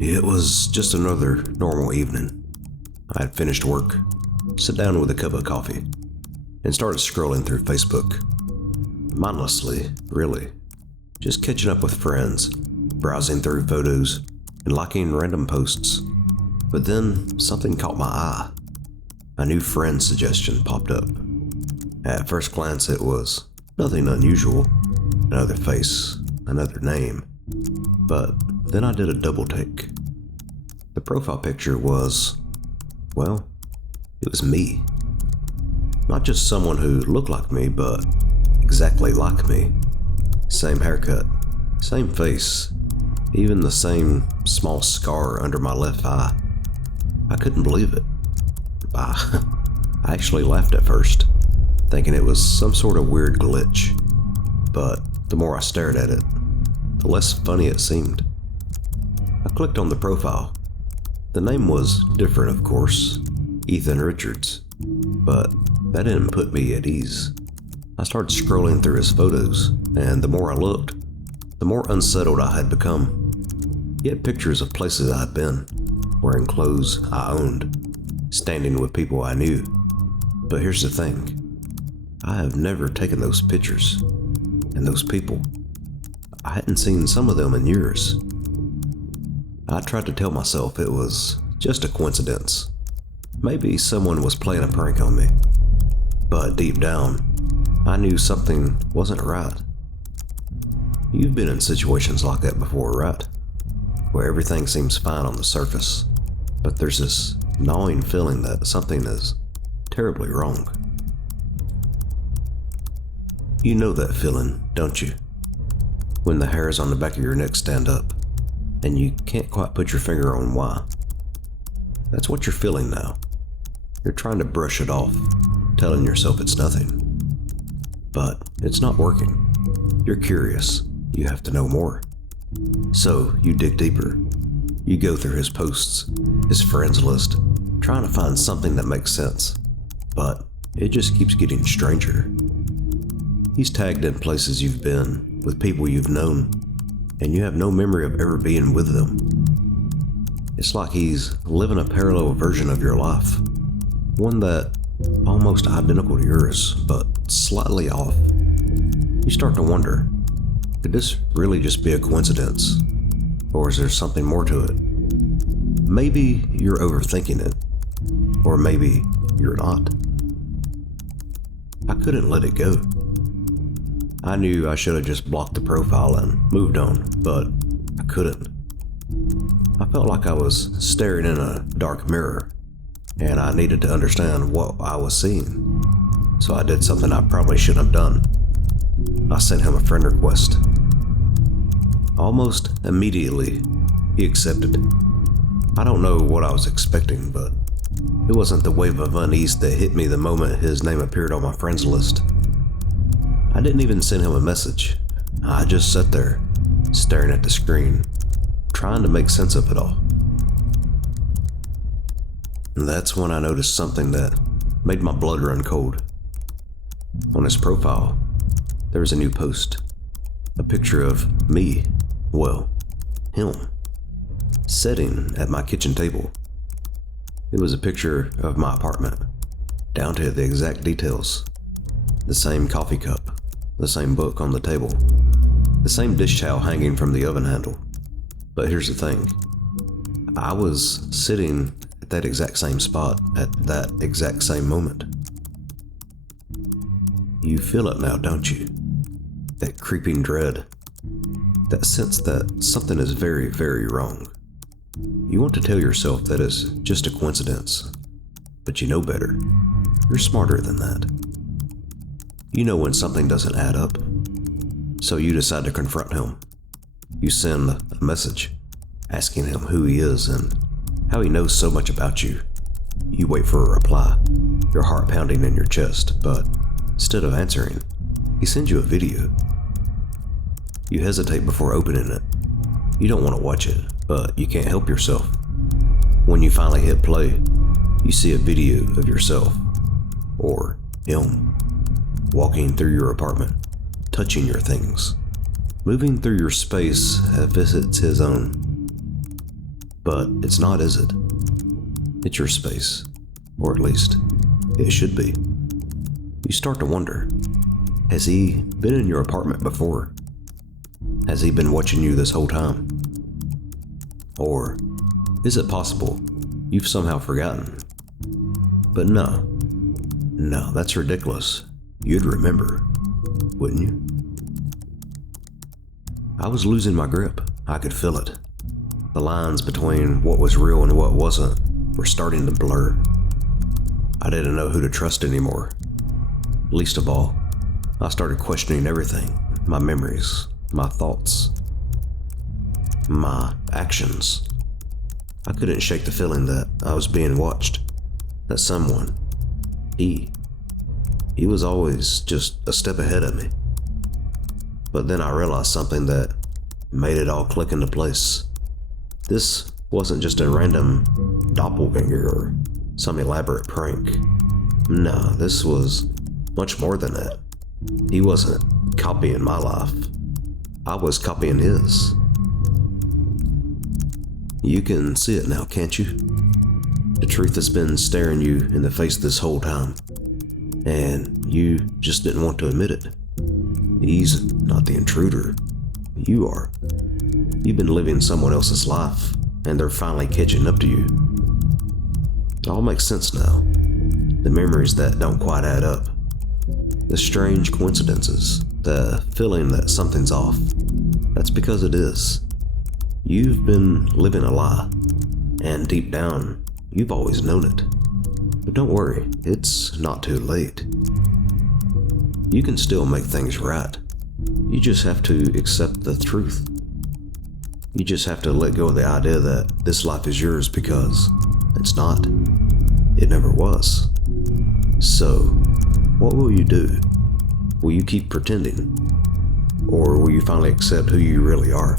It was just another normal evening. I had finished work, sat down with a cup of coffee, and started scrolling through Facebook. Mindlessly, really. Just catching up with friends, browsing through photos, and liking random posts. But then something caught my eye. A new friend suggestion popped up. At first glance, it was nothing unusual. Another face, another name. But then I did a double take. The profile picture was, well, it was me. Not just someone who looked like me, but exactly like me. Same haircut, same face, even the same small scar under my left eye. I couldn't believe it. I actually laughed at first, thinking it was some sort of weird glitch. But the more I stared at it, the less funny it seemed. I clicked on the profile. The name was different, of course, Ethan Richards, but that didn't put me at ease. I started scrolling through his photos, and the more I looked, the more unsettled I had become. He had pictures of places I'd been, wearing clothes I owned, standing with people I knew. But here's the thing, I have never taken those pictures, and those people, I hadn't seen some of them in years. I tried to tell myself it was just a coincidence. Maybe someone was playing a prank on me. But deep down, I knew something wasn't right. You've been in situations like that before, right? Where everything seems fine on the surface, but there's this gnawing feeling that something is terribly wrong. You know that feeling, don't you? When the hairs on the back of your neck stand up, and you can't quite put your finger on why. That's what you're feeling now. You're trying to brush it off, telling yourself it's nothing. But it's not working. You're curious. You have to know more. So you dig deeper. You go through his posts, his friends list, trying to find something that makes sense. But it just keeps getting stranger. He's tagged in places you've been, with people you've known, and you have no memory of ever being with them. It's like he's living a parallel version of your life. One that almost identical to yours, but slightly off. You start to wonder, could this really just be a coincidence? Or is there something more to it? Maybe you're overthinking it, or maybe you're not. I couldn't let it go. I knew I should have just blocked the profile and moved on, but I couldn't. I felt like I was staring in a dark mirror, and I needed to understand what I was seeing. So I did something I probably shouldn't have done. I sent him a friend request. Almost immediately, he accepted. I don't know what I was expecting, but it wasn't the wave of unease that hit me the moment his name appeared on my friends list. I didn't even send him a message. I just sat there, staring at the screen, trying to make sense of it all. And that's when I noticed something that made my blood run cold. On his profile, there was a new post. A picture of me, well, him, sitting at my kitchen table. It was a picture of my apartment, down to the exact details. The same coffee cup, the same book on the table, the same dish towel hanging from the oven handle. But here's the thing, I was sitting at that exact same spot at that exact same moment. You feel it now, don't you? That creeping dread, that sense that something is very, very wrong. You want to tell yourself that it's just a coincidence, but you know better. You're smarter than that. You know when something doesn't add up, so you decide to confront him. You send a message asking him who he is and how he knows so much about you. You wait for a reply, your heart pounding in your chest, but instead of answering, he sends you a video. You hesitate before opening it. You don't want to watch it, but you can't help yourself. When you finally hit play, you see a video of yourself, or him, walking through your apartment, touching your things, moving through your space as if it's his own. But it's not, is it? It's your space. Or at least, it should be. You start to wonder, has he been in your apartment before? Has he been watching you this whole time? Or is it possible you've somehow forgotten? But no, that's ridiculous. You'd remember, wouldn't you? I was losing my grip. I could feel it. The lines between what was real and what wasn't were starting to blur. I didn't know who to trust anymore. Least of all, I started questioning everything. My memories, my thoughts, my actions. I couldn't shake the feeling that I was being watched. That someone, he was always just a step ahead of me. But then I realized something that made it all click into place. This wasn't just a random doppelgänger or some elaborate prank. No, this was much more than that. He wasn't copying my life. I was copying his. You can see it now, can't you? The truth has been staring you in the face this whole time, and you just didn't want to admit it. He's not the intruder. You are. You've been living someone else's life, and they're finally catching up to you. It all makes sense now. The memories that don't quite add up. The strange coincidences. The feeling that something's off. That's because it is. You've been living a lie, and deep down, you've always known it. But don't worry, it's not too late. You can still make things right. You just have to accept the truth. You just have to let go of the idea that this life is yours, because it's not. It never was. So, what will you do? Will you keep pretending? Or will you finally accept who you really are?